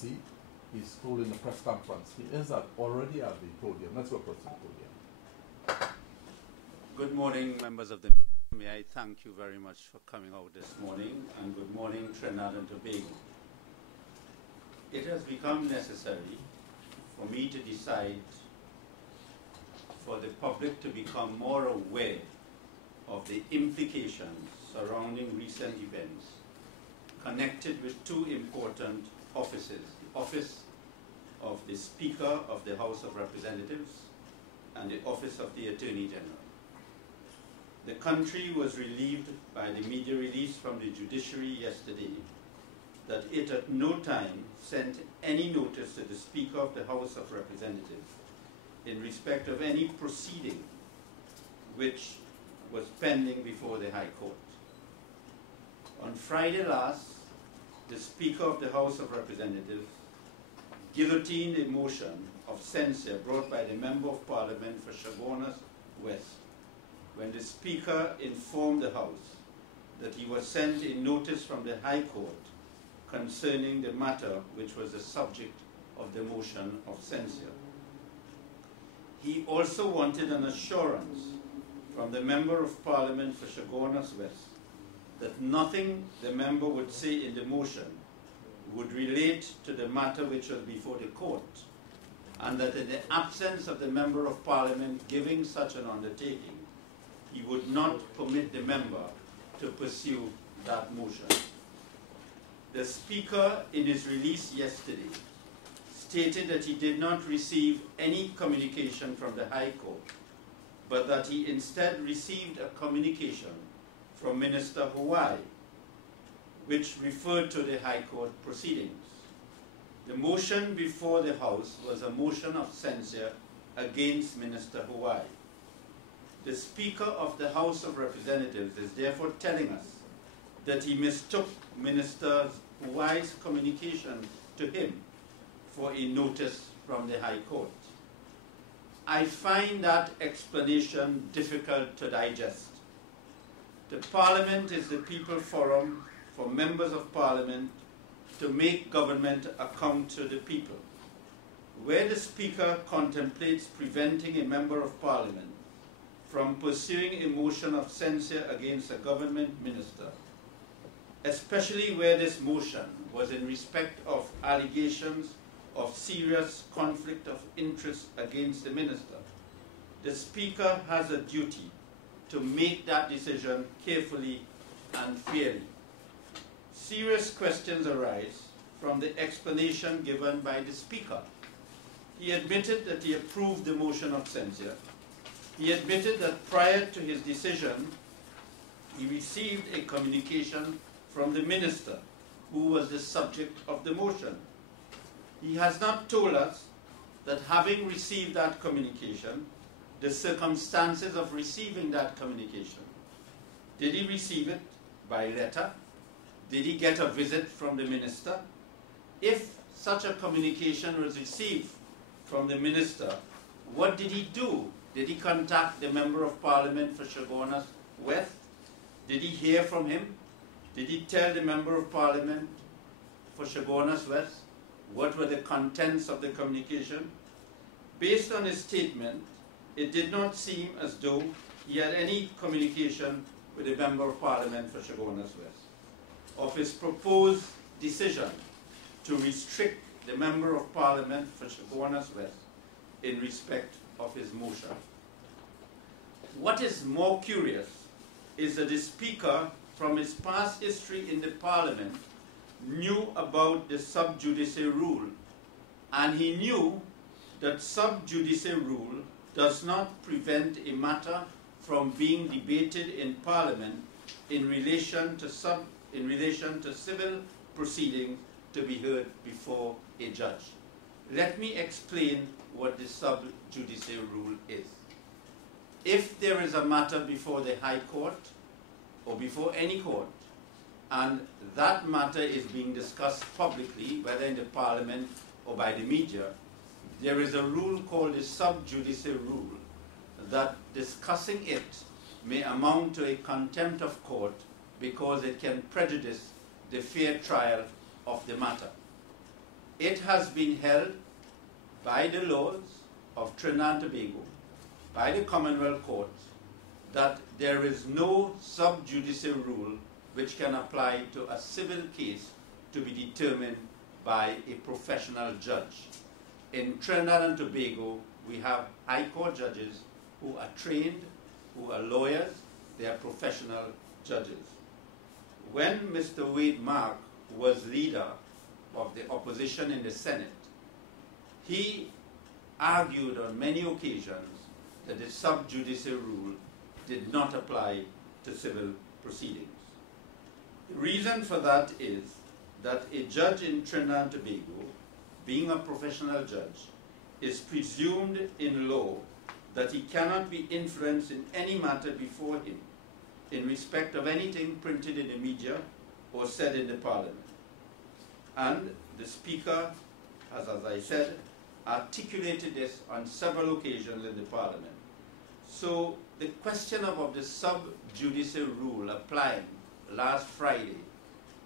See, he's holding a press conference. He is already at the podium. Let's go across to the podium. Good morning, members of the May I thank you very much for coming out this morning, and good morning, Trinidad and Tobago. It has become necessary for me to decide for the public to become more aware of the implications surrounding recent events connected with two important offices, the office of the Speaker of the House of Representatives and the office of the Attorney General. The country was relieved by the media release from the judiciary yesterday that it at no time sent any notice to the Speaker of the House of Representatives in respect of any proceeding which was pending before the High Court. On Friday last, the Speaker of the House of Representatives guillotined a motion of censure brought by the Member of Parliament for Chaguanas West, when the Speaker informed the House that he was sent a notice from the High Court concerning the matter which was the subject of the motion of censure. He also wanted an assurance from the Member of Parliament for Chaguanas West that nothing the member would say in the motion would relate to the matter which was before the court, and that in the absence of the Member of Parliament giving such an undertaking, he would not permit the member to pursue that motion. The Speaker, in his release yesterday, stated that he did not receive any communication from the High Court, but that he instead received a communication from Minister Hawaii, which referred to the High Court proceedings. The motion before the House was a motion of censure against Minister Hawaii. The Speaker of the House of Representatives is therefore telling us that he mistook Minister Hawaii's communication to him for a notice from the High Court. I find that explanation difficult to digest. The Parliament is the People Forum for members of Parliament to make government account to the people. Where the Speaker contemplates preventing a Member of Parliament from pursuing a motion of censure against a government minister, especially where this motion was in respect of allegations of serious conflict of interest against the minister, the Speaker has a duty to make that decision carefully and fairly. Serious questions arise from the explanation given by the Speaker. He admitted that he approved the motion of censure. He admitted that prior to his decision, he received a communication from the minister, who was the subject of the motion. He has not told us that having received that communication, the circumstances of receiving that communication. Did he receive it by letter? Did he get a visit from the minister? If such a communication was received from the minister, what did he do? Did he contact the Member of Parliament for Chaguanas West? Did he hear from him? Did he tell the Member of Parliament for Chaguanas West what were the contents of the communication? Based on his statement, it did not seem as though he had any communication with the Member of Parliament for Chaguanas West of his proposed decision to restrict the Member of Parliament for Chaguanas West in respect of his motion. What is more curious is that the Speaker, from his past history in the Parliament, knew about the sub judice rule, and he knew that sub judice rule does not prevent a matter from being debated in Parliament in relation to civil proceedings to be heard before a judge. Let me explain what the sub judice rule is. If there is a matter before the High Court or before any court, and that matter is being discussed publicly, whether in the Parliament or by the media, there is a rule called the sub judice rule that discussing it may amount to a contempt of court because it can prejudice the fair trial of the matter. It has been held by the laws of Trinidad and Tobago, by the Commonwealth Courts, that there is no sub judice rule which can apply to a civil case to be determined by a professional judge. In Trinidad and Tobago, we have high court judges who are trained, who are lawyers, they are professional judges. When Mr. Wade Mark was leader of the opposition in the Senate, he argued on many occasions that the sub judice rule did not apply to civil proceedings. The reason for that is that a judge in Trinidad and Tobago, being a professional judge, is presumed in law that he cannot be influenced in any matter before him in respect of anything printed in the media or said in the Parliament. And the Speaker has, as I said, articulated this on several occasions in the Parliament. So the question of the sub judice rule applying last Friday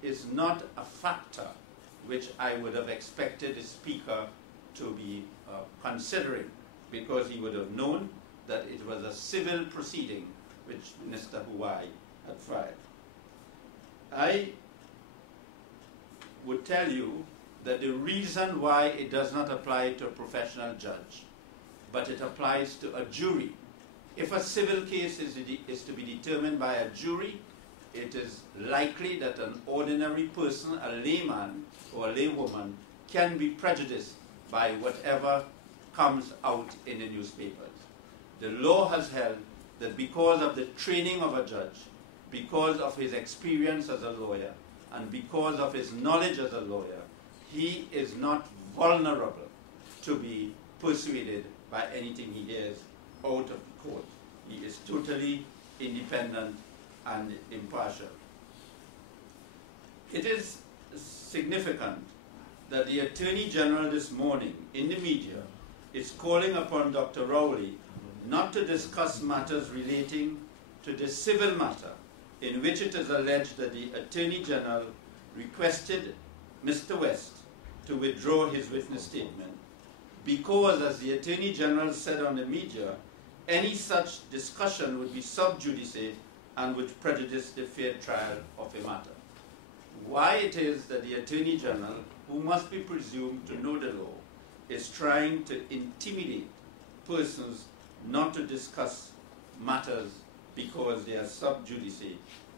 is not a factor which I would have expected the Speaker to be considering, because he would have known that it was a civil proceeding which Minister Huwai had filed. I would tell you that the reason why it does not apply to a professional judge, but it applies to a jury. If a civil case is to be determined by a jury, it is likely that an ordinary person, a layman or a laywoman, can be prejudiced by whatever comes out in the newspapers. The law has held that because of the training of a judge, because of his experience as a lawyer, and because of his knowledge as a lawyer, he is not vulnerable to be persuaded by anything he hears out of the court. He is totally independent and impartial. It is significant that the Attorney General this morning in the media is calling upon Dr. Rowley not to discuss matters relating to the civil matter in which it is alleged that the Attorney General requested Mr. West to withdraw his witness statement because, as the Attorney General said on the media, any such discussion would be sub judice and would prejudice the fair trial of a matter. Why it is that the Attorney General, who must be presumed to know the law, is trying to intimidate persons not to discuss matters because they are sub judice,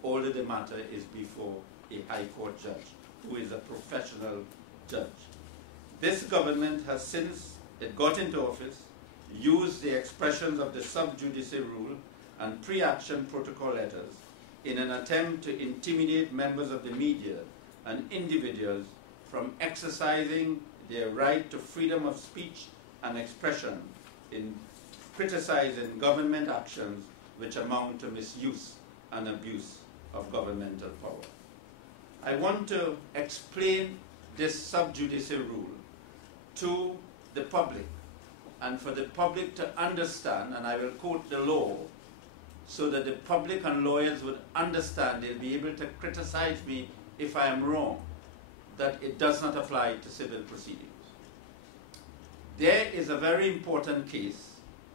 although the matter is before a high court judge who is a professional judge. This government has, since it got into office, used the expressions of the sub judice rule and pre-action protocol letters in an attempt to intimidate members of the media and individuals from exercising their right to freedom of speech and expression in criticizing government actions which amount to misuse and abuse of governmental power. I want to explain this sub judice rule to the public, and for the public to understand, and I will quote the law, so that the public and lawyers would understand, they'll be able to criticize me if I am wrong, that it does not apply to civil proceedings. There is a very important case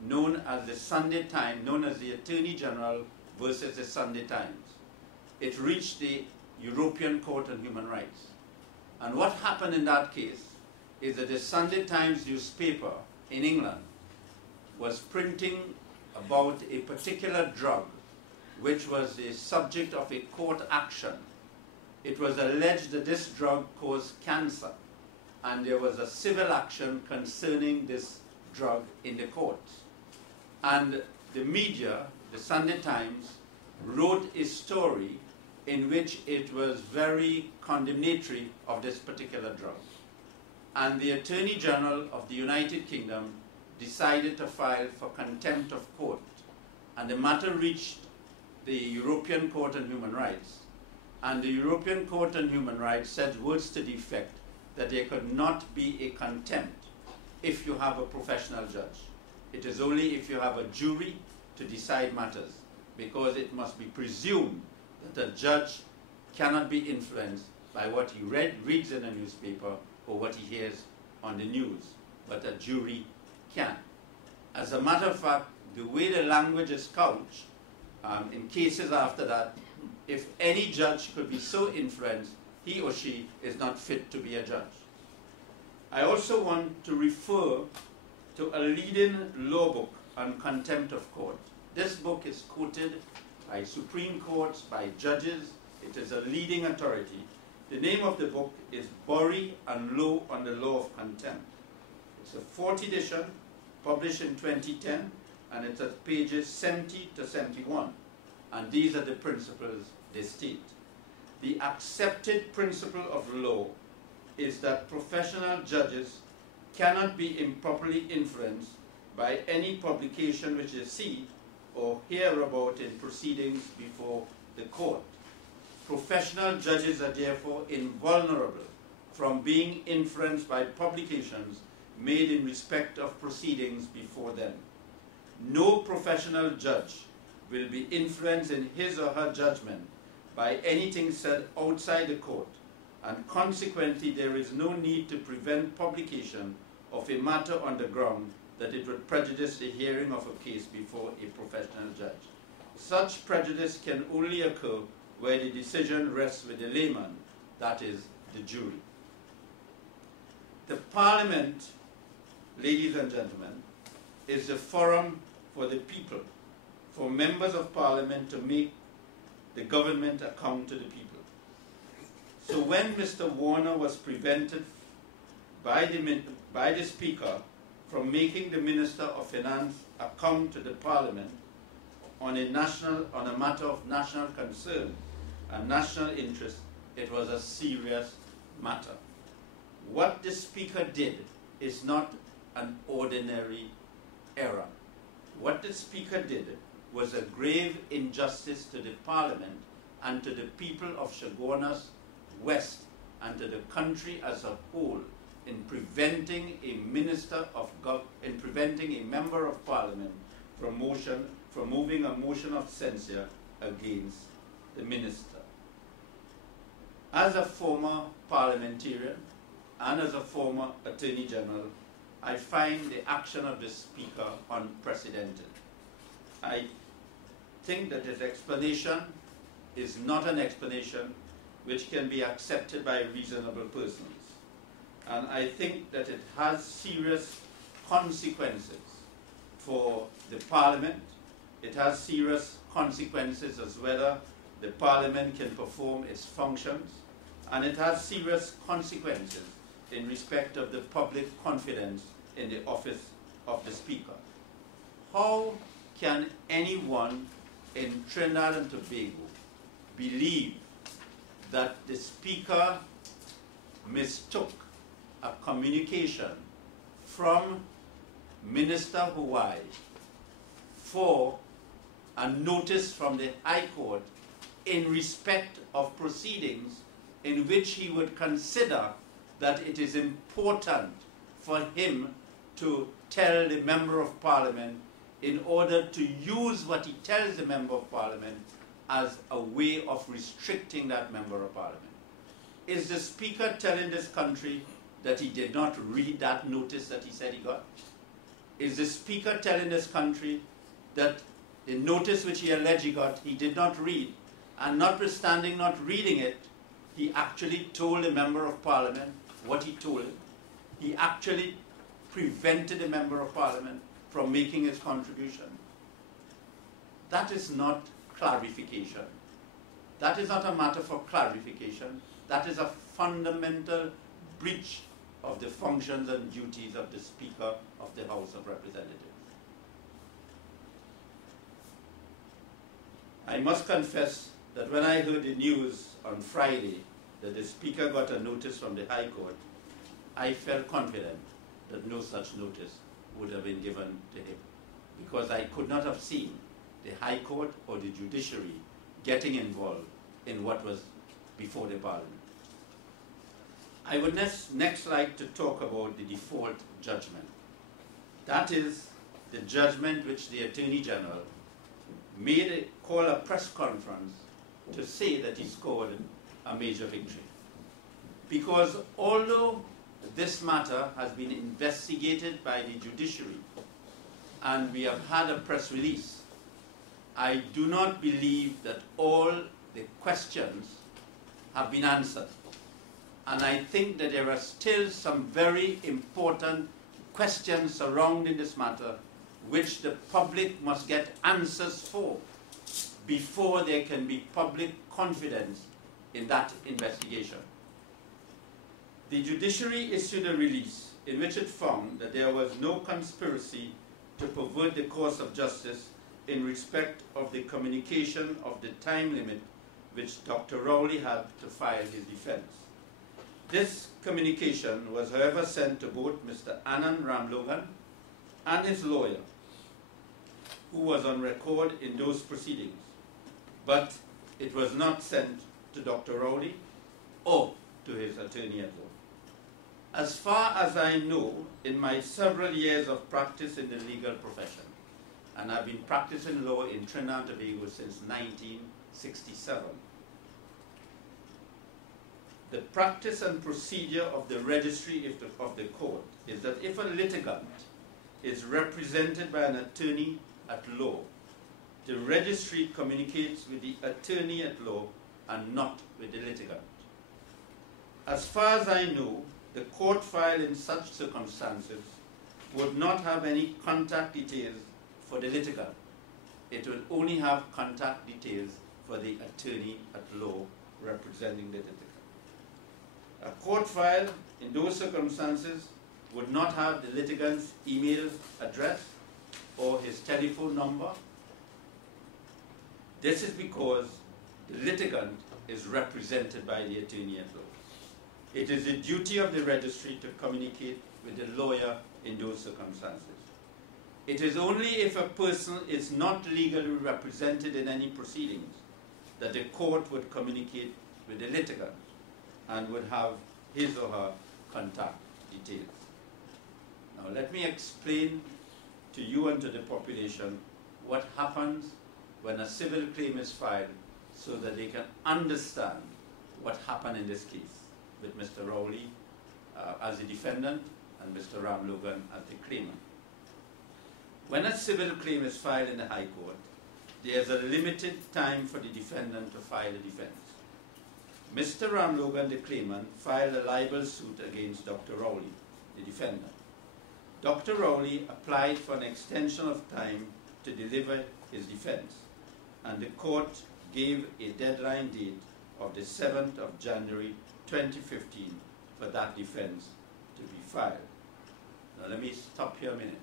known as the Sunday Times, known as the Attorney General versus the Sunday Times. It reached the European Court on Human Rights. And what happened in that case is that the Sunday Times newspaper in England was printing about a particular drug which was the subject of a court action. It was alleged that this drug caused cancer, and there was a civil action concerning this drug in the courts. And the media, the Sunday Times, wrote a story in which it was very condemnatory of this particular drug. And the Attorney General of the United Kingdom decided to file for contempt of court. And the matter reached the European Court on Human Rights. And the European Court on Human Rights said words to the effect that there could not be a contempt if you have a professional judge. It is only if you have a jury to decide matters, because it must be presumed that a judge cannot be influenced by by what he reads in a newspaper or what he hears on the news, but a jury can. As a matter of fact, the way the language is couched, in cases after that, if any judge could be so influenced, he or she is not fit to be a judge. I also want to refer to a leading law book on contempt of court. This book is quoted by Supreme Courts, by judges. It is a leading authority. The name of the book is Bury and Low on the Law of Contempt. It's a 4th edition, published in 2010, and it's at pages 70 to 71. And these are the principles they state. The accepted principle of law is that professional judges cannot be improperly influenced by any publication which they see or hear about in proceedings before the court. Professional judges are therefore invulnerable from being influenced by publications made in respect of proceedings before them. No professional judge will be influenced in his or her judgment by anything said outside the court, and consequently there is no need to prevent publication of a matter on the ground that it would prejudice the hearing of a case before a professional judge. Such prejudice can only occur where the decision rests with the layman, that is, the jury. The Parliament, ladies and gentlemen, is the forum for the people, for members of Parliament to make the government account to the people. So when Mr. Warner was prevented by the Speaker from making the Minister of Finance account to the Parliament on a matter of national concern and national interest, it was a serious matter. What the Speaker did is not an ordinary error. What the Speaker did was a grave injustice to the Parliament and to the people of Chaguanas West and to the country as a whole in preventing a member of Parliament from moving a motion of censure against the minister. As a former parliamentarian and as a former Attorney General, I find the action of the Speaker unprecedented. I think that his explanation is not an explanation which can be accepted by reasonable persons. And I think that it has serious consequences for the Parliament. It has serious consequences as whether the Parliament can perform its functions. And it has serious consequences in respect of the public confidence in the office of the Speaker. How can anyone in Trinidad and Tobago believe that the Speaker mistook a communication from Minister Hawaii for a notice from the High Court in respect of proceedings in which he would consider that it is important for him to tell the Member of Parliament in order to use what he tells the Member of Parliament as a way of restricting that Member of Parliament? Is the Speaker telling this country that he did not read that notice that he said he got? Is the Speaker telling this country that the notice which he alleged he got, he did not read, and notwithstanding not reading it, he actually told the Member of Parliament what he told him? He actually prevented the Member of Parliament from making his contribution. That is not clarification. That is not a matter for clarification. That is a fundamental breach of the functions and duties of the Speaker of the House of Representatives. I must confess that when I heard the news on Friday that the Speaker got a notice from the High Court, I felt confident that no such notice would have been given to him, because I could not have seen the High Court or the judiciary getting involved in what was before the Parliament. I would next like to talk about the default judgment. That is the judgment which the Attorney General called a press conference to say that he scored a major victory. because although this matter has been investigated by the judiciary and we have had a press release, I do not believe that all the questions have been answered. And I think that there are still some very important questions surrounding this matter which the public must get answers for before there can be public confidence in that investigation. The judiciary issued a release in which it found that there was no conspiracy to pervert the course of justice in respect of the communication of the time limit which Dr. Rowley had to file his defense. This communication was, however, sent to both Mr. Anand Ramlogan and his lawyer, who was on record in those proceedings, but it was not sent to Dr. Rowley or to his attorney at law. As far as I know, in my several years of practice in the legal profession, and I've been practicing law in Trinidad and Tobago since 1967, the practice and procedure of the registry of the court is that if a litigant is represented by an attorney at law, the registry communicates with the attorney at law and not with the litigant. As far as I know, the court file in such circumstances would not have any contact details for the litigant. It would only have contact details for the attorney at law representing the litigant. A court file in those circumstances would not have the litigant's email address or his telephone number. This is because the litigant is represented by the attorney at law. It is the duty of the registry to communicate with the lawyer in those circumstances. It is only if a person is not legally represented in any proceedings that the court would communicate with the litigant and would have his or her contact details. Now let me explain to you and to the population what happens when a civil claim is filed so that they can understand what happened in this case with Mr. Rowley as the defendant and Mr. Ramlogan as the claimant. When a civil claim is filed in the High Court, there is a limited time for the defendant to file a defense. Mr. Ramlogan, the claimant, filed a libel suit against Dr. Rowley, the defendant. Dr. Rowley applied for an extension of time to deliver his defense, and the court gave a deadline date of the 7th of January 2015 for that defense to be filed. Now let me stop here a minute.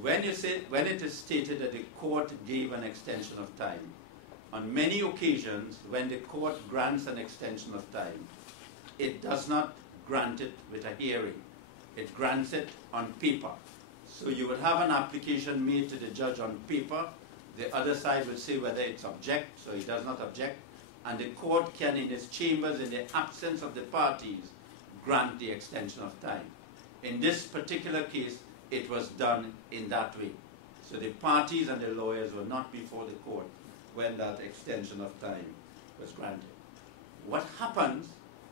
When it is stated that the court gave an extension of time, on many occasions when the court grants an extension of time, it does not grant it with a hearing. It grants it on paper. So you would have an application made to the judge on paper. The other side will say whether it's object, so he does not object, and the court can, in its chambers, in the absence of the parties, grant the extension of time. In this particular case, it was done in that way. So the parties and the lawyers were not before the court when that extension of time was granted. What happens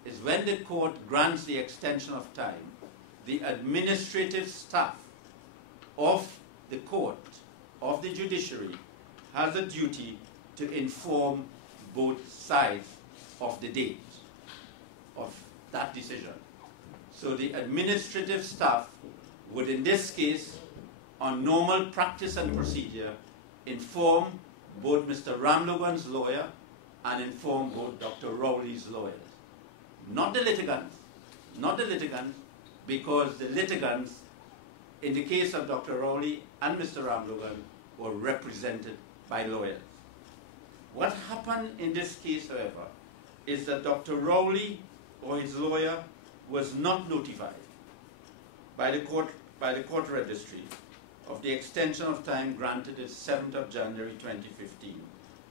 is when the court grants the extension of time, the administrative staff of the court, of the judiciary, has a duty to inform both sides of the date of that decision. So the administrative staff would, in this case, on normal practice and procedure, inform both Mr. Ramlogan's lawyer and inform both Dr. Rowley's lawyers. Not the litigants, because the litigants, in the case of Dr. Rowley and Mr. Ramlogan, were represented by lawyers. What happened in this case, however, is that Dr. Rowley or his lawyer was not notified by the court registry of the extension of time granted the 7th of January 2015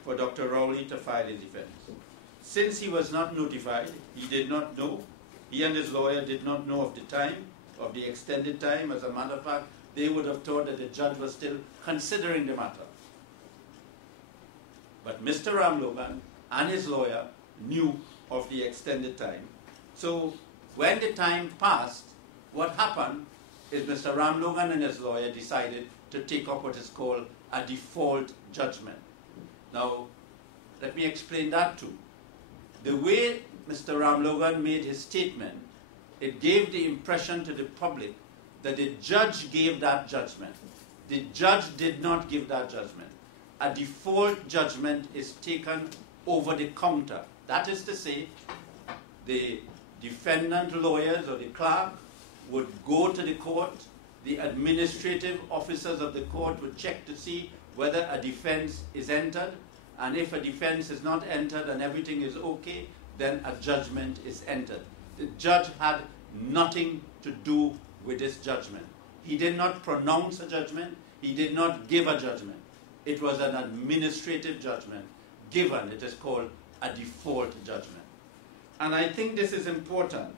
for Dr. Rowley to file his defense. Since he was not notified, he did not know, he and his lawyer did not know of the time, of the extended time. As a matter of fact, they would have thought that the judge was still considering the matter. But Mr. Ramlogan and his lawyer knew of the extended time, So when the time passed, what happened is Mr. Ram Logan and his lawyer decided to take up what is called a default judgment. Now, let me explain that too. The way Mr. Ram Logan made his statement, it gave the impression to the public that the judge gave that judgment. The judge did not give that judgment. A default judgment is taken over the counter. That is to say, the defendant lawyers or the clerk would go to the court, the administrative officers of the court would check to see whether a defense is entered, and if a defense is not entered and everything is okay, then a judgment is entered. The judge had nothing to do with this judgment. He did not pronounce a judgment. He did not give a judgment. It was an administrative judgment given. It is called a default judgment. And I think this is important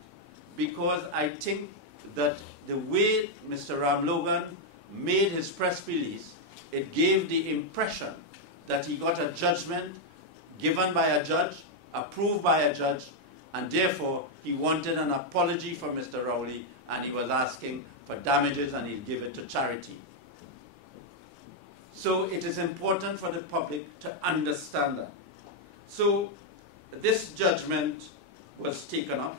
because I think that the way Mr. Ram Logan made his press release, it gave the impression that he got a judgment given by a judge, approved by a judge, and therefore he wanted an apology for Mr. Rowley and he was asking for damages and he'd give it to charity. So it is important for the public to understand that. So this judgment was taken up,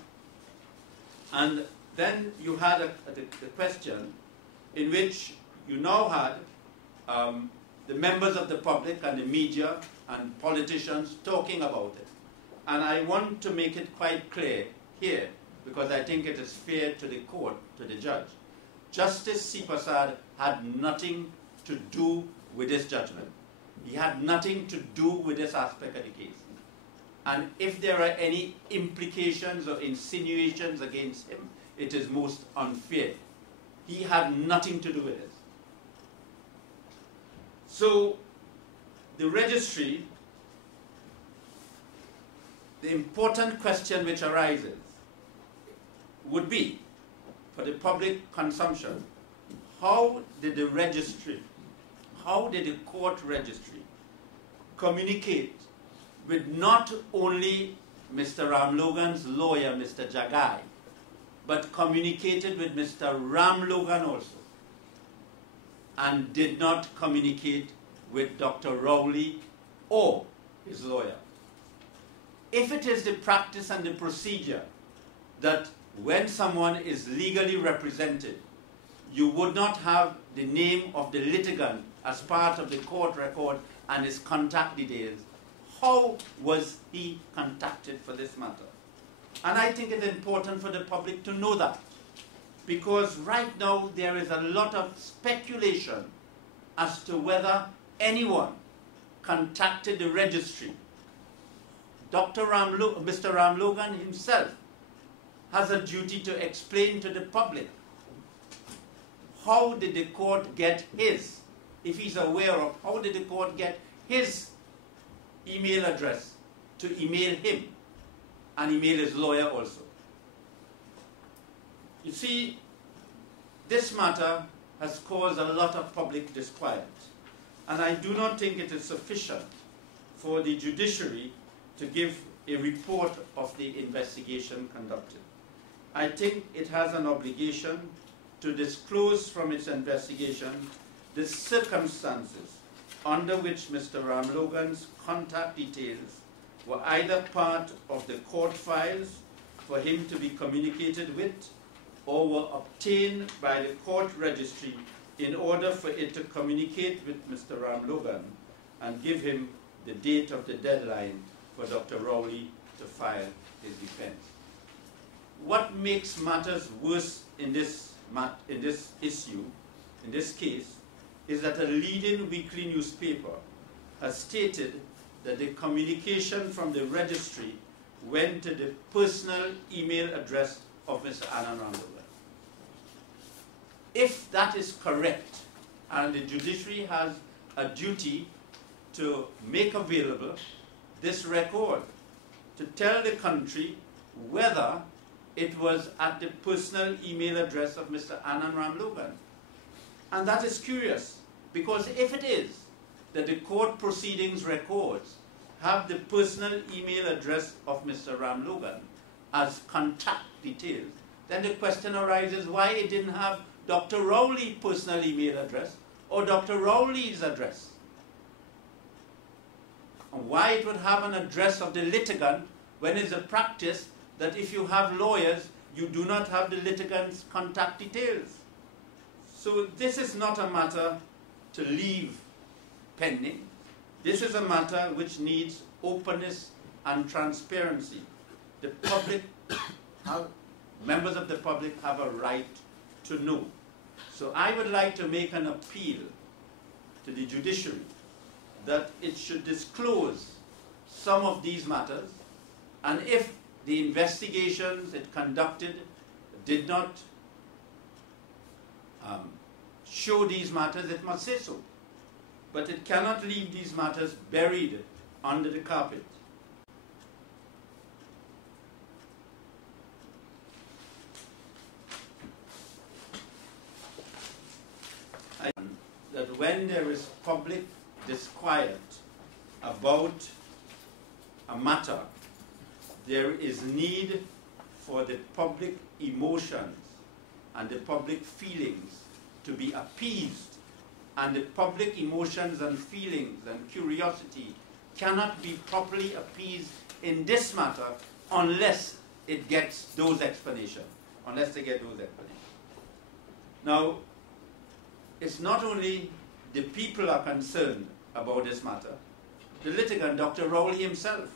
and then you had the question in which you now had the members of the public and the media and politicians talking about it. And I want to make it quite clear here, because I think it is fair to the court, to the judge. Justice C. Prasad had nothing to do with this judgment. He had nothing to do with this aspect of the case. And if there are any implications or insinuations against him, it is most unfair. He had nothing to do with it. So, the registry, the important question which arises would be, for the public consumption, how did the registry, how did the court registry communicate with not only Mr. Ram Logan's lawyer, Mr. Jagai, but communicated with Mr. Ram Logan also, and did not communicate with Dr. Rowley or his lawyer? If it is the practice and the procedure that when someone is legally represented, you would not have the name of the litigant as part of the court record and his contact details, how was he contacted for this matter? And I think it's important for the public to know that, because right now there is a lot of speculation as to whether anyone contacted the registry. Mr. Ram Logan himself has a duty to explain to the public how did the court get his, if he's aware of, how did the court get his email address to email him and email his lawyer also. You see, this matter has caused a lot of public disquiet, and I do not think it is sufficient for the judiciary to give a report of the investigation conducted. I think it has an obligation to disclose from its investigation the circumstances under which Mr. Ram Logan's contact details were either part of the court files for him to be communicated with, or were obtained by the court registry in order for it to communicate with Mr. Ram Logan and give him the date of the deadline for Dr. Rowley to file his defense. What makes matters worse in this issue, in this case, is that a leading weekly newspaper has stated that the communication from the registry went to the personal email address of Mr. Anand Ram Logan. If that is correct, and the judiciary has a duty to make available this record to tell the country whether it was at the personal email address of Mr. Anand Ram Logan. And that is curious, because if it is that the court proceedings records have the personal email address of Mr. Ram Logan, as contact details, then the question arises why it didn't have Dr. Rowley's personal email address or Dr. Rowley's address. And why it would have an address of the litigant when it's a practice that if you have lawyers, you do not have the litigant's contact details. So this is not a matter to leave pending. This is a matter which needs openness and transparency. The public, members of the public have a right to know. So I would like to make an appeal to the judiciary that it should disclose some of these matters, and if the investigations it conducted did not show these matters, it must say so. But it cannot leave these matters buried under the carpet. That when there is public disquiet about a matter, there is need for the public emotions and the public feelings to be appeased, and the public emotions and feelings and curiosity cannot be properly appeased in this matter unless it gets those explanations, unless they get those explanations. Now, it's not only the people are concerned about this matter. The litigant, Dr. Rowley himself,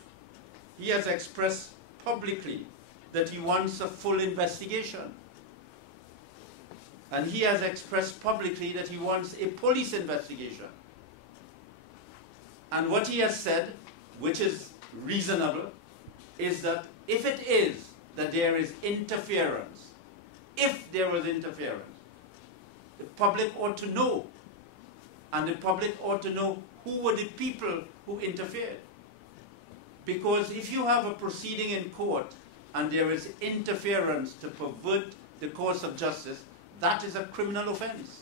he has expressed publicly that he wants a full investigation. And he has expressed publicly that he wants a police investigation. And what he has said, which is reasonable, is that if it is that there is interference, if there was interference, the public ought to know. And the public ought to know who were the people who interfered. Because if you have a proceeding in court and there is interference to pervert the course of justice, that is a criminal offense.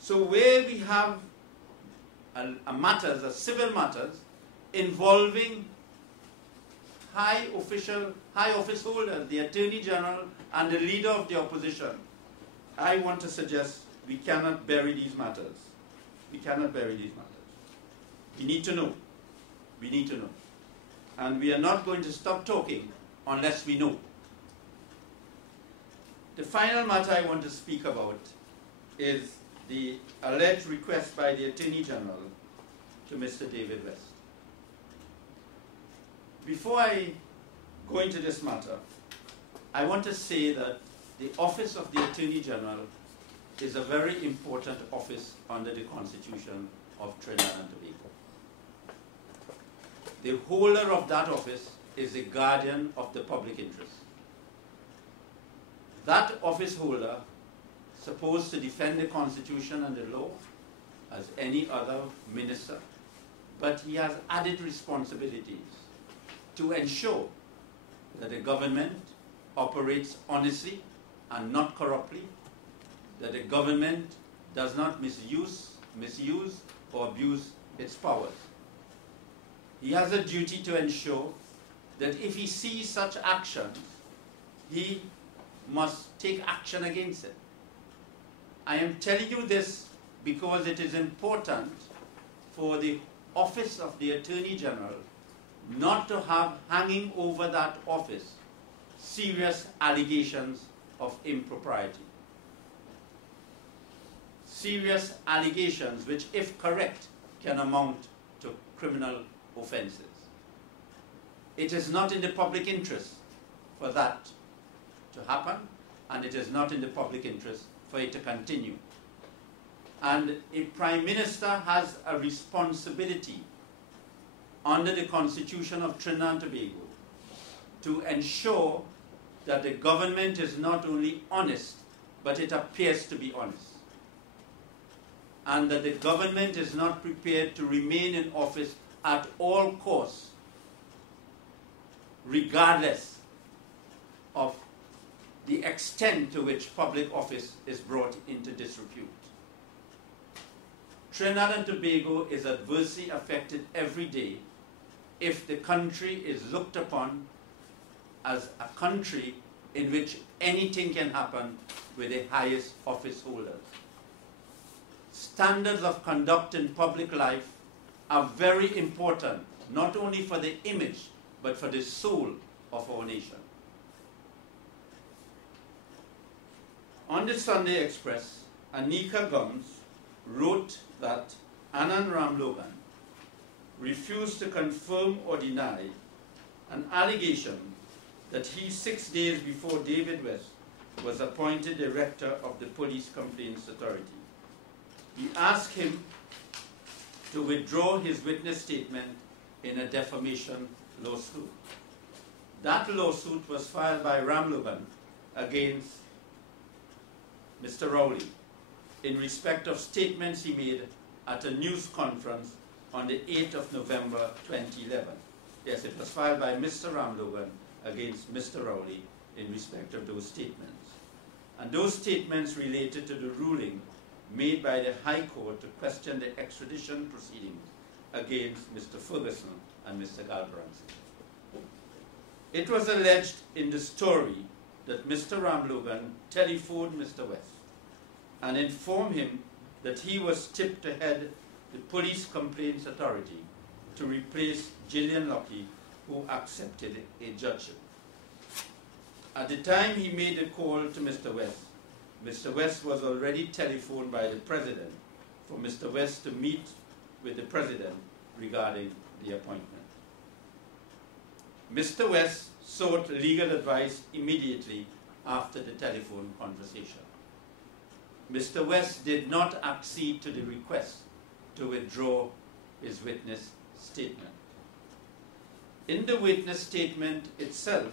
So where we have a civil matters involving high office holders, the Attorney General and the leader of the opposition, I want to suggest we cannot bury these matters. We cannot bury these matters. We need to know. We need to know. And we are not going to stop talking unless we know. The final matter I want to speak about is the alleged request by the Attorney General to Mr. David West. Before I go into this matter, I want to say that the office of the Attorney General is a very important office under the Constitution of Trinidad and Tobago. The holder of that office is the guardian of the public interest. That office holder is supposed to defend the Constitution and the law as any other minister, but he has added responsibilities to ensure that the government operates honestly and not corruptly, that the government does not misuse or abuse its powers. He has a duty to ensure that if he sees such actions, he must take action against it. I am telling you this because it is important for the office of the Attorney General not to have hanging over that office serious allegations of impropriety. Serious allegations which, if correct, can amount to criminal offenses. It is not in the public interest for that to happen, and it is not in the public interest for it to continue. And a Prime Minister has a responsibility under the Constitution of Trinidad and Tobago to ensure that the government is not only honest, but it appears to be honest. And that the government is not prepared to remain in office at all costs, regardless of the extent to which public office is brought into disrepute. Trinidad and Tobago is adversely affected every day if the country is looked upon as a country in which anything can happen with the highest office holders. Standards of conduct in public life are very important, not only for the image, but for the soul of our nation. On the Sunday Express, Anika Gums wrote that Anand Ramlogan refused to confirm or deny an allegation that he, 6 days before David West was appointed director of the Police Complaints Authority, he asked him to withdraw his witness statement in a defamation lawsuit. That lawsuit was filed by Ramlogan against Mr. Rowley in respect of statements he made at a news conference on the 8th of November 2011. Yes, it was filed by Mr. Ramlogan against Mr. Rowley in respect of those statements. And those statements related to the ruling made by the High Court to question the extradition proceedings against Mr. Ferguson and Mr. Galbraith. It was alleged in the story that Mr. Ramlogan telephoned Mr. West and informed him that he was tipped to head the Police Complaints Authority to replace Gillian Lockie, who accepted a judgeship. At the time he made the call to Mr. West was already telephoned by the President for Mr. West to meet with the President regarding the appointment. Mr. West sought legal advice immediately after the telephone conversation. Mr. West did not accede to the request to withdraw his witness statement. In the witness statement itself,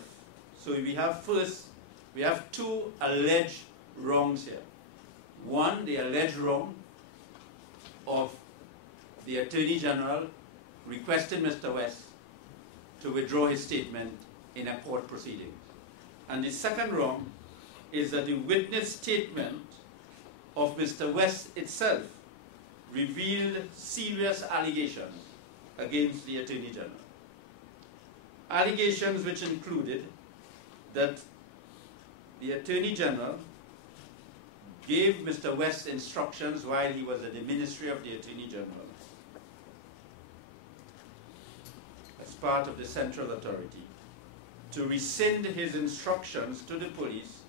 so we have two alleged wrongs here. One, the alleged wrong of the Attorney General requesting Mr. West to withdraw his statement in a court proceeding. And the second wrong is that the witness statement of Mr. West itself revealed serious allegations against the Attorney General. Allegations which included that the Attorney General gave Mr. West instructions while he was at the Ministry of the Attorney General as part of the Central Authority to rescind his instructions to the police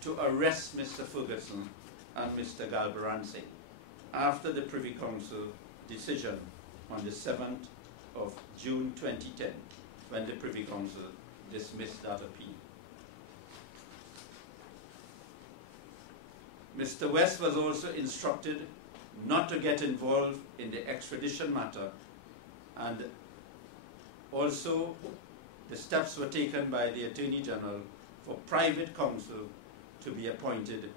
to arrest Mr. Ferguson and Mr. Galbraith after the Privy Council decision on the 7th of June 2010, when the Privy Council dismissed that appeal. Mr. West was also instructed not to get involved in the extradition matter, and also the steps were taken by the Attorney General for private counsel to be appointed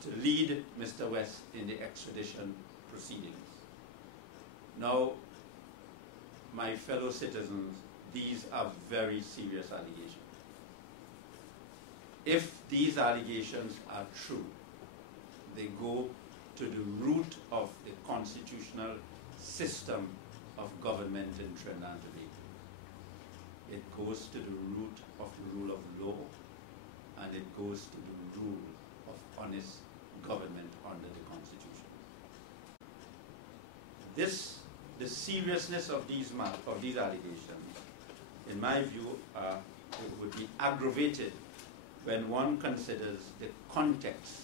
to lead Mr. West in the extradition proceedings. Now, my fellow citizens, these are very serious allegations. If these allegations are true, they go to the root of the constitutional system of government in Trinidad and Tobago. It goes to the root of the rule of law, and it goes to the rule of honest government under the Constitution. The seriousness of these allegations, in my view, it would be aggravated when one considers the context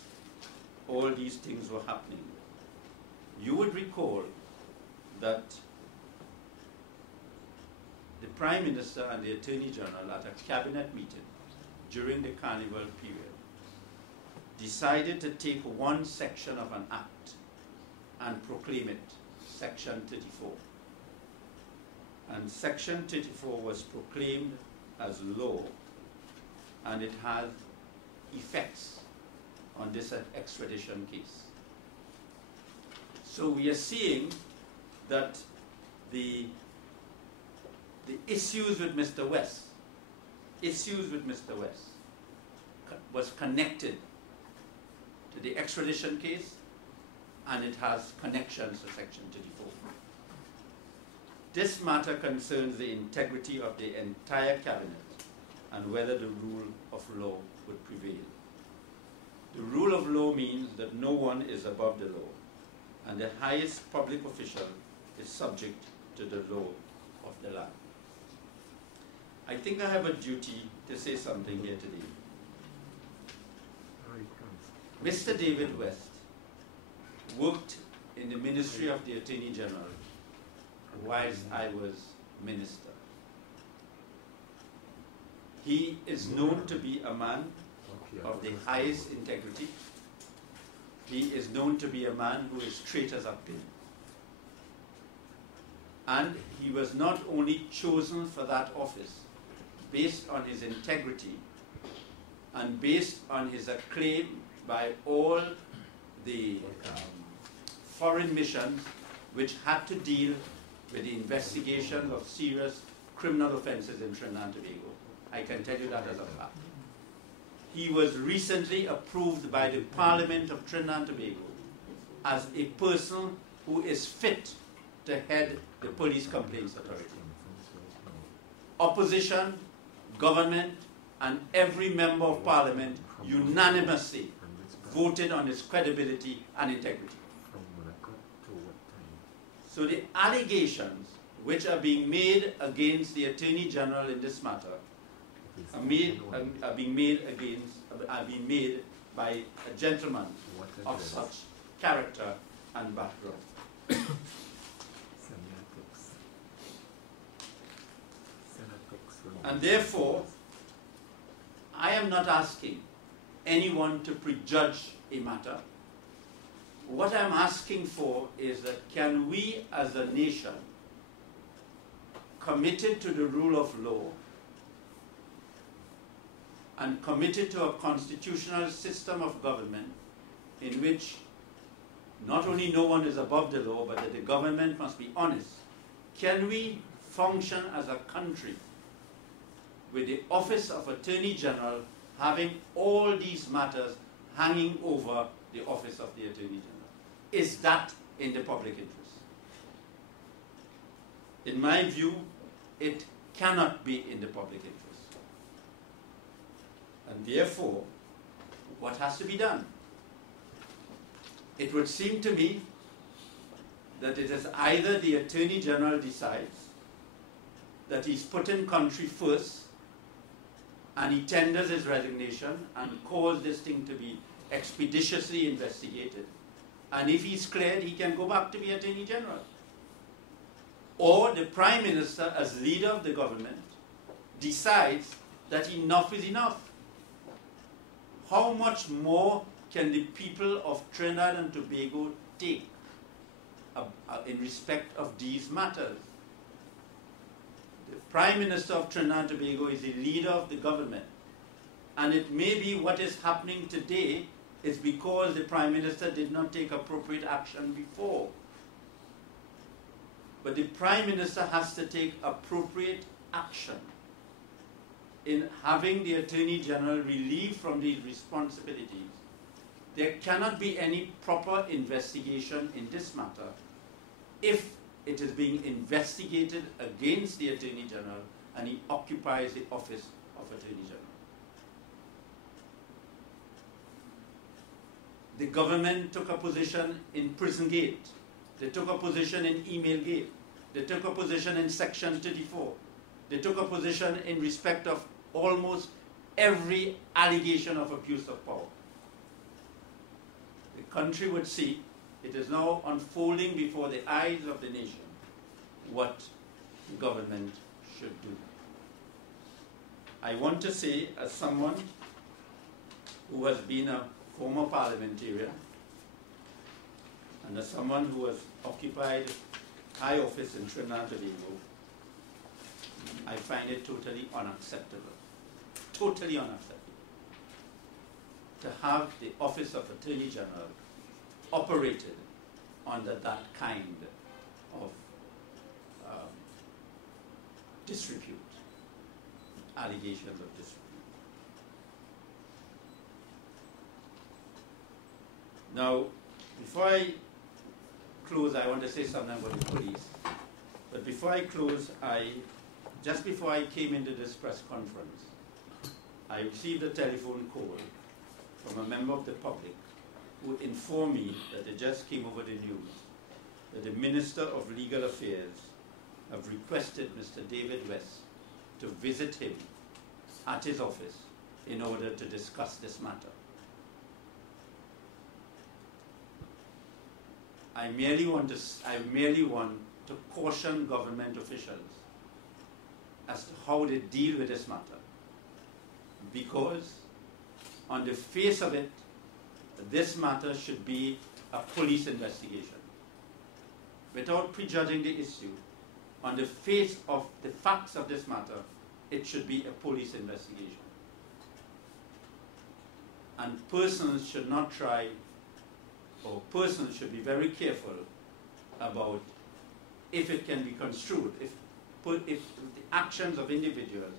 all these things were happening. You would recall that the Prime Minister and the Attorney General at a cabinet meeting during the Carnival period decided to take one section of an act and proclaim it, Section 34. And Section 34 was proclaimed as law, and it had effects on this extradition case. So we are seeing that the issues with Mr. West was connected to the extradition case, and it has connections to Section 34. This matter concerns the integrity of the entire cabinet and whether the rule of law would prevail. The rule of law means that no one is above the law, and the highest public official is subject to the law of the land. I think I have a duty to say something here today. Mr. David West worked in the Ministry of the Attorney General whilst I was minister. He is known to be a man of the highest integrity. He is known to be a man who is straight as a pin. And he was not only chosen for that office based on his integrity and based on his acclaim by all the foreign missions which had to deal with the investigation of serious criminal offenses in Trinidad and Tobago. I can tell you that as a fact. He was recently approved by the Parliament of Trinidad and Tobago as a person who is fit to head the Police Complaints Authority. Opposition, government, and every member of Parliament unanimously voted on his credibility and integrity. So the allegations which are being made against the Attorney General in this matter are being made by a gentleman of such character and background. And therefore, I am not asking anyone to prejudge a matter. What I'm asking for is that can we as a nation, committed to the rule of law and committed to a constitutional system of government in which not only no one is above the law, but that the government must be honest, can we function as a country with the Office of Attorney General having all these matters hanging over the Office of the Attorney General? Is that in the public interest? In my view, it cannot be in the public interest. And therefore, what has to be done? It would seem to me that it is either the Attorney General decides that he's putting country first and he tenders his resignation and calls this thing to be expeditiously investigated. And if he's cleared, he can go back to be Attorney General. Or the Prime Minister, as leader of the government, decides that enough is enough. How much more can the people of Trinidad and Tobago take in respect of these matters? The Prime Minister of Trinidad and Tobago is the leader of the government. And it may be what is happening today is because the Prime Minister did not take appropriate action before. But the Prime Minister has to take appropriate action in having the Attorney General relieved from these responsibilities. There cannot be any proper investigation in this matter if it is being investigated against the Attorney General and he occupies the office of Attorney General. The government took a position in Prison Gate. They took a position in Email Gate. They took a position in Section 34. They took a position in respect of almost every allegation of abuse of power. The country would see, it is now unfolding before the eyes of the nation, what the government should do. I want to say, as someone who has been a former parliamentarian and as someone who has occupied high office in Trinidad and Tobago, I find it totally unacceptable. Totally unacceptable to have the Office of Attorney General operated under that kind of disrepute, allegations of disrepute. Now, before I close, I want to say something about the police. But before I close, just before I came into this press conference, I received a telephone call from a member of the public who informed me that it just came over the news that the Minister of Legal Affairs have requested Mr. David West to visit him at his office in order to discuss this matter. I merely want to caution government officials as to how they deal with this matter, because on the face of it, this matter should be a police investigation. Without prejudging the issue, on the face of the facts of this matter, it should be a police investigation. And persons should not try, or persons should be very careful about if it can be construed, if the actions of individuals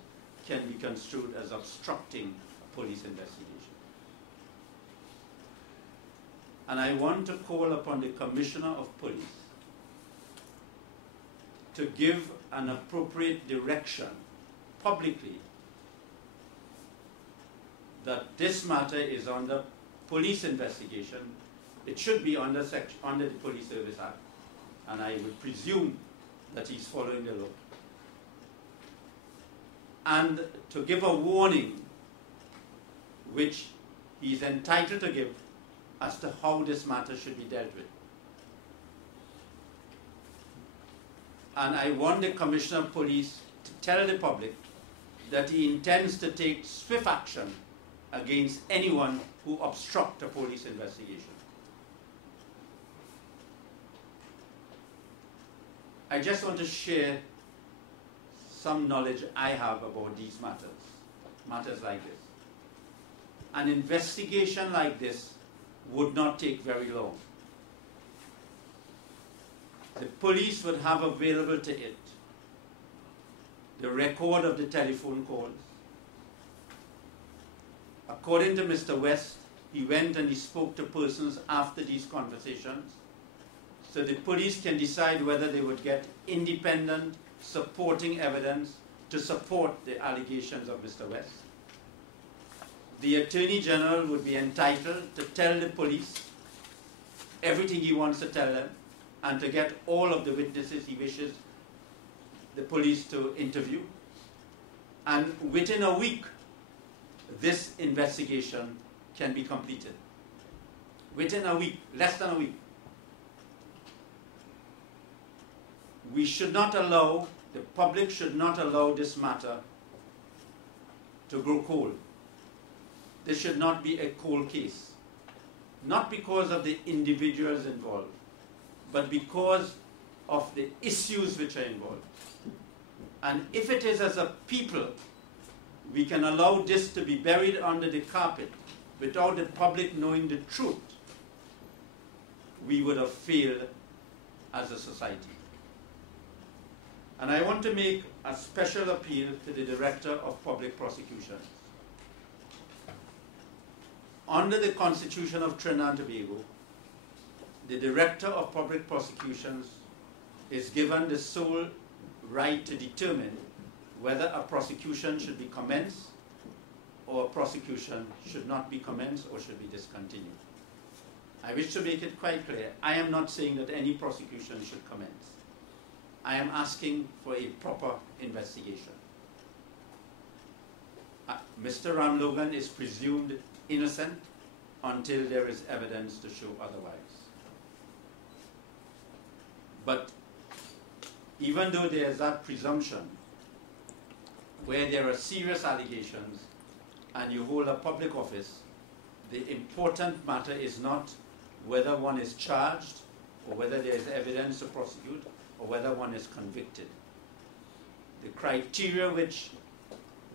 can be construed as obstructing a police investigation. And I want to call upon the Commissioner of Police to give an appropriate direction publicly that this matter is under police investigation. It should be under the Police Service Act, and I would presume that he's following the law. And to give a warning which he's entitled to give as to how this matter should be dealt with. And I want the Commissioner of Police to tell the public that he intends to take swift action against anyone who obstructs a police investigation. I just want to share some knowledge I have about these matters like this. An investigation like this would not take very long. The police would have available to it the record of the telephone calls. According to Mr. West, he went and he spoke to persons after these conversations, so the police can decide whether they would get independent supporting evidence to support the allegations of Mr. West. The Attorney General would be entitled to tell the police everything he wants to tell them and to get all of the witnesses he wishes the police to interview. And within a week, this investigation can be completed. Within a week, less than a week. We should not allow, the public should not allow this matter to grow cold. This should not be a cold case. Not because of the individuals involved, but because of the issues which are involved. And if it is as a people, we can allow this to be buried under the carpet without the public knowing the truth, we would have failed as a society. And I want to make a special appeal to the Director of Public Prosecutions. Under the Constitution of Trinidad and Tobago, the Director of Public Prosecutions is given the sole right to determine whether a prosecution should be commenced or a prosecution should not be commenced or should be discontinued. I wish to make it quite clear, I am not saying that any prosecution should commence. I am asking for a proper investigation. Mr. Ram Logan is presumed innocent until there is evidence to show otherwise. But even though there is that presumption, where there are serious allegations and you hold a public office, the important matter is not whether one is charged or whether there is evidence to prosecute or whether one is convicted. The criteria which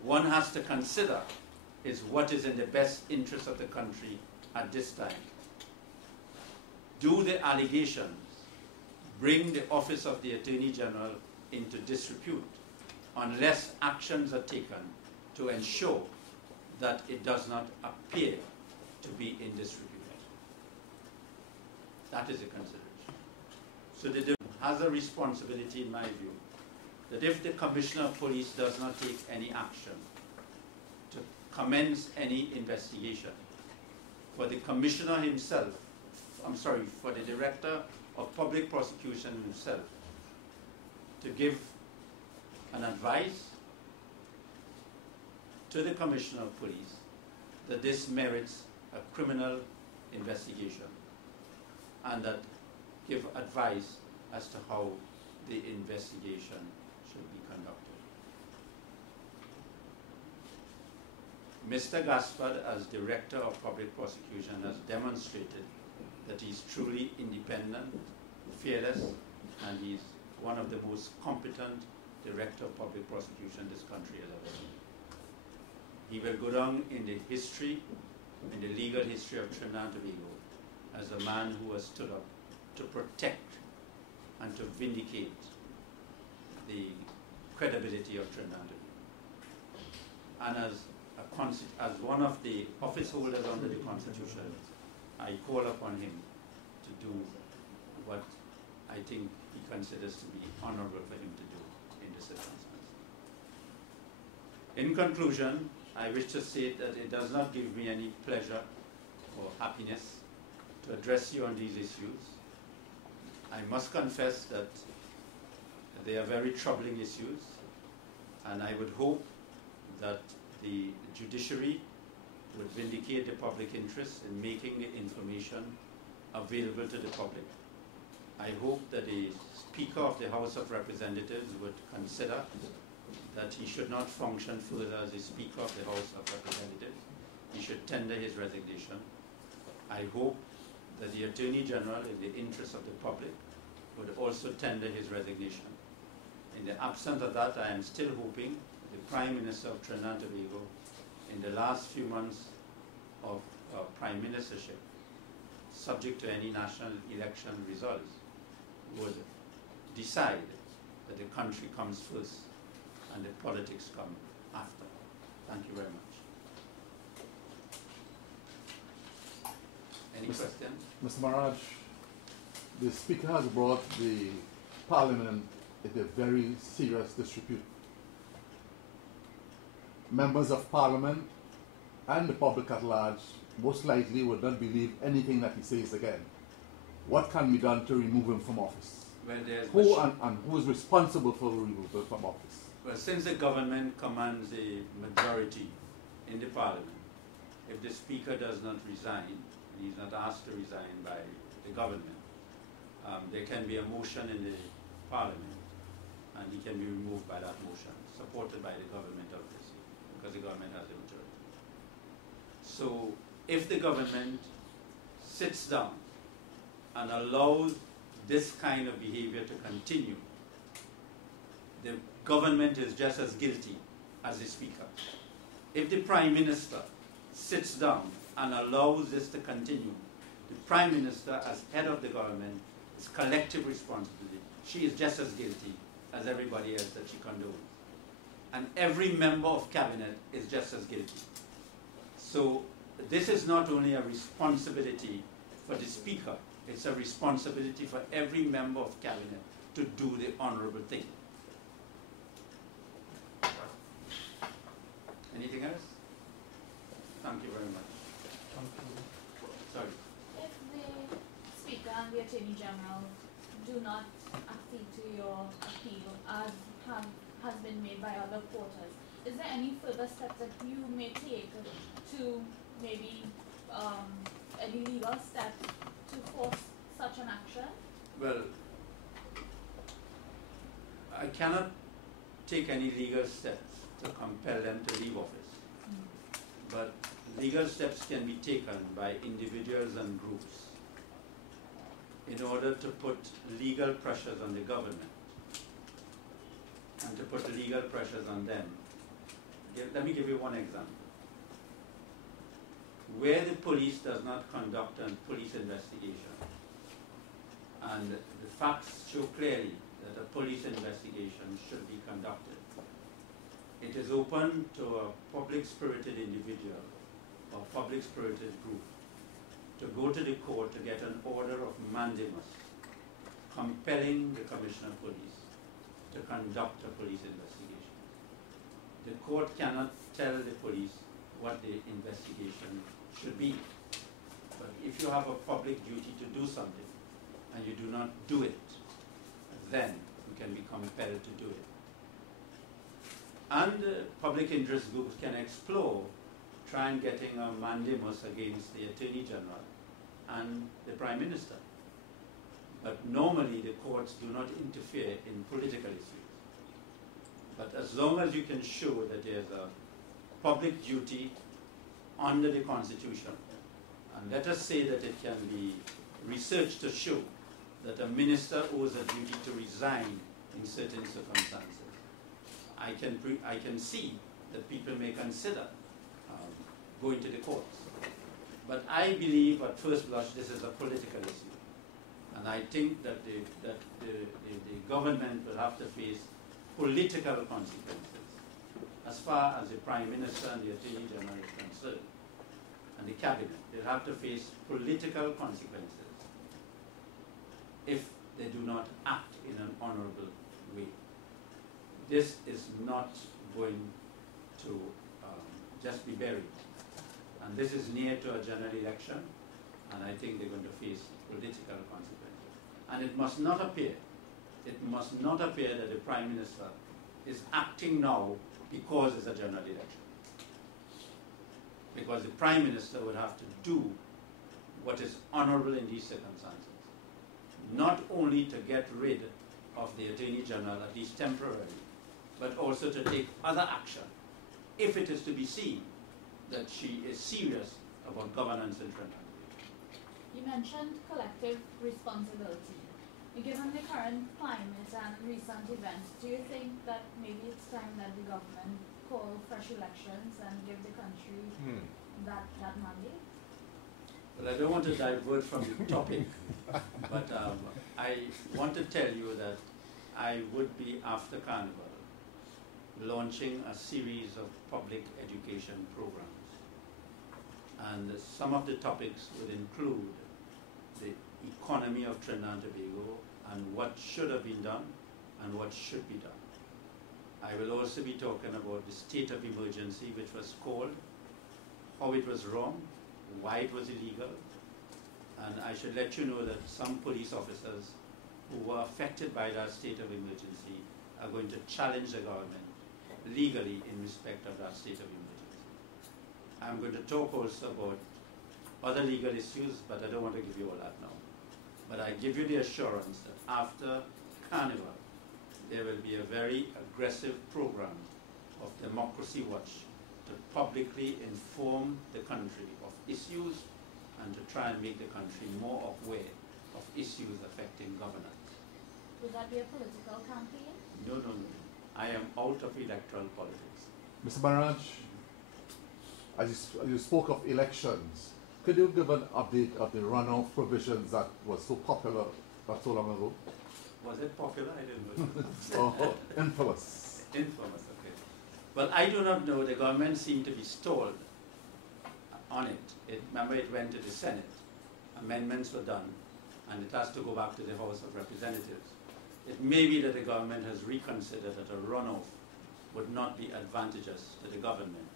one has to consider is what is in the best interest of the country at this time. Do the allegations bring the office of the Attorney General into disrepute unless actions are taken to ensure that it does not appear to be in disrepute? That is a consideration. So they has a responsibility, in my view, that if the Commissioner of Police does not take any action to commence any investigation, for the Commissioner himself, for the Director of Public Prosecution himself, to give an advice to the Commissioner of Police that this merits a criminal investigation, and that give advice as to how the investigation should be conducted. Mr. Gaspard, as Director of Public Prosecution, has demonstrated that he's truly independent, fearless, and he's one of the most competent Director of Public Prosecution this country has ever seen. He will go down in the history, in the legal history of Trinidad and Tobago, as a man who has stood up to protect and to vindicate the credibility of Trinidad and Tobago. And as one of the office holders under the Constitution, I call upon him to do what I think he considers to be honorable for him to do in this circumstance. In conclusion, I wish to say that it does not give me any pleasure or happiness to address you on these issues. I must confess that they are very troubling issues, and I would hope that the judiciary would vindicate the public interest in making the information available to the public. I hope that the Speaker of the House of Representatives would consider that he should not function further as a Speaker of the House of Representatives. He should tender his resignation. I hope that the Attorney General, in the interest of the public, would also tender his resignation. In the absence of that, I am still hoping the Prime Minister of Trinidad and Tobago, in the last few months of Prime Ministership, subject to any national election results, would decide that the country comes first and the politics come after. Thank you very much. Any questions? Mr. Maharaj, the Speaker has brought the Parliament into a very serious disrepute. Members of Parliament and the public at large most likely would not believe anything that he says again. What can be done to remove him from office? Well, who and who is responsible for removal from office? Well, since the government commands a majority in the Parliament, if the Speaker does not resign, and he's not asked to resign by the government, there can be a motion in the Parliament, and he can be removed by that motion, supported by the government, obviously, because the government has a majority. So, if the government sits down and allows this kind of behavior to continue, the government is just as guilty as the Speaker. If the Prime Minister sits down and allows this to continue, the Prime Minister, as head of the government, is collective responsibility. She is just as guilty as everybody else that she condones. And every member of cabinet is just as guilty. So this is not only a responsibility for the Speaker, it's a responsibility for every member of cabinet to do the honorable thing. Anything else? Thank you very much. Thank you. Sorry. If the Speaker and the Attorney General do not accede to your appeal, as has been made by other quarters, is there any further steps that you may take to maybe any legal steps to force such an action? Well, I cannot take any legal steps to compel them to leave office. But legal steps can be taken by individuals and groups in order to put legal pressures on the government and to put legal pressures on them. Let me give you one example. Where the police does not conduct a police investigation, and the facts show clearly that a police investigation should be conducted, it is open to a public-spirited individual or public-spirited group to go to the court to get an order of mandamus compelling the Commissioner of Police to conduct a police investigation. The court cannot tell the police what the investigation should be. But if you have a public duty to do something and you do not do it, then you can be compelled to do it. And public interest groups can explore trying getting a mandamus against the Attorney General and the Prime Minister. But normally the courts do not interfere in political issues. But as long as you can show that there's a public duty under the Constitution, and let us say that it can be researched to show that a minister owes a duty to resign in certain circumstances, I can see that people may consider going to the courts. But I believe at first blush this is a political issue. And I think that the government will have to face political consequences as far as the Prime Minister and the Attorney General is concerned, and the Cabinet. They'll have to face political consequences if they do not act in an honorable way. This is not going to just be buried. And this is near to a general election, and I think they're going to face political consequences. And it must not appear that the Prime Minister is acting now because it's a general election. Because the Prime Minister would have to do what is honorable in these circumstances. Not only to get rid of the Attorney General, at least temporarily, but also to take other action if it is to be seen that she is serious about governance in Trinidad. You mentioned collective responsibility. Given the current climate and recent events, do you think that maybe it's time that the government call fresh elections and give the country that mandate? Well, I don't want to divert from the topic, but I want to tell you that I would be, after Carnival, launching a series of public education programs. And some of the topics would include the economy of Trinidad and Tobago and what should have been done and what should be done. I will also be talking about the state of emergency which was called, how it was wrong, why it was illegal, and I should let you know that some police officers who were affected by that state of emergency are going to challenge the government legally in respect of that state of emergency. I'm going to talk also about other legal issues, but I don't want to give you all that now. But I give you the assurance that after Carnival, there will be a very aggressive program of Democracy Watch to publicly inform the country of issues and to try and make the country more aware of issues affecting governance. Would that be a political campaign? No, no, no. I am out of electoral politics. Mr. Maharaj, as you spoke of elections, could you give an update of the runoff provisions that was so popular not so long ago? Was it popular? I didn't know. Oh, infamous. Infamous, okay. Well, I do not know. The government seemed to be stalled on it. Remember, it went to the Senate. Amendments were done, and it has to go back to the House of Representatives. It may be that the government has reconsidered that a runoff would not be advantageous to the government,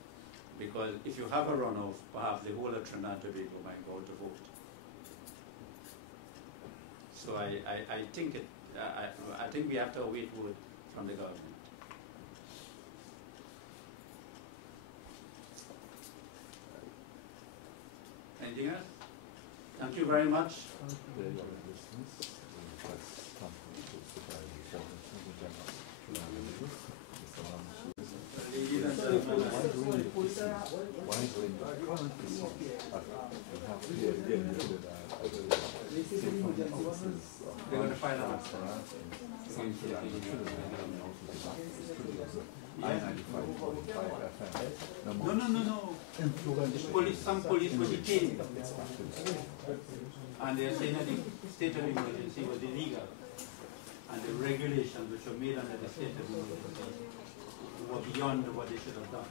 because if you have a runoff, perhaps the whole of Trinidad and Tobago might go to vote. So I think we have to await word from the government. Anything else? Thank you very much. Ladies and gentlemen, they're going to find out. No. Some police were detained. And they're saying that the state of emergency was illegal. And the regulations which were made under the state of emergency were beyond what they should have done.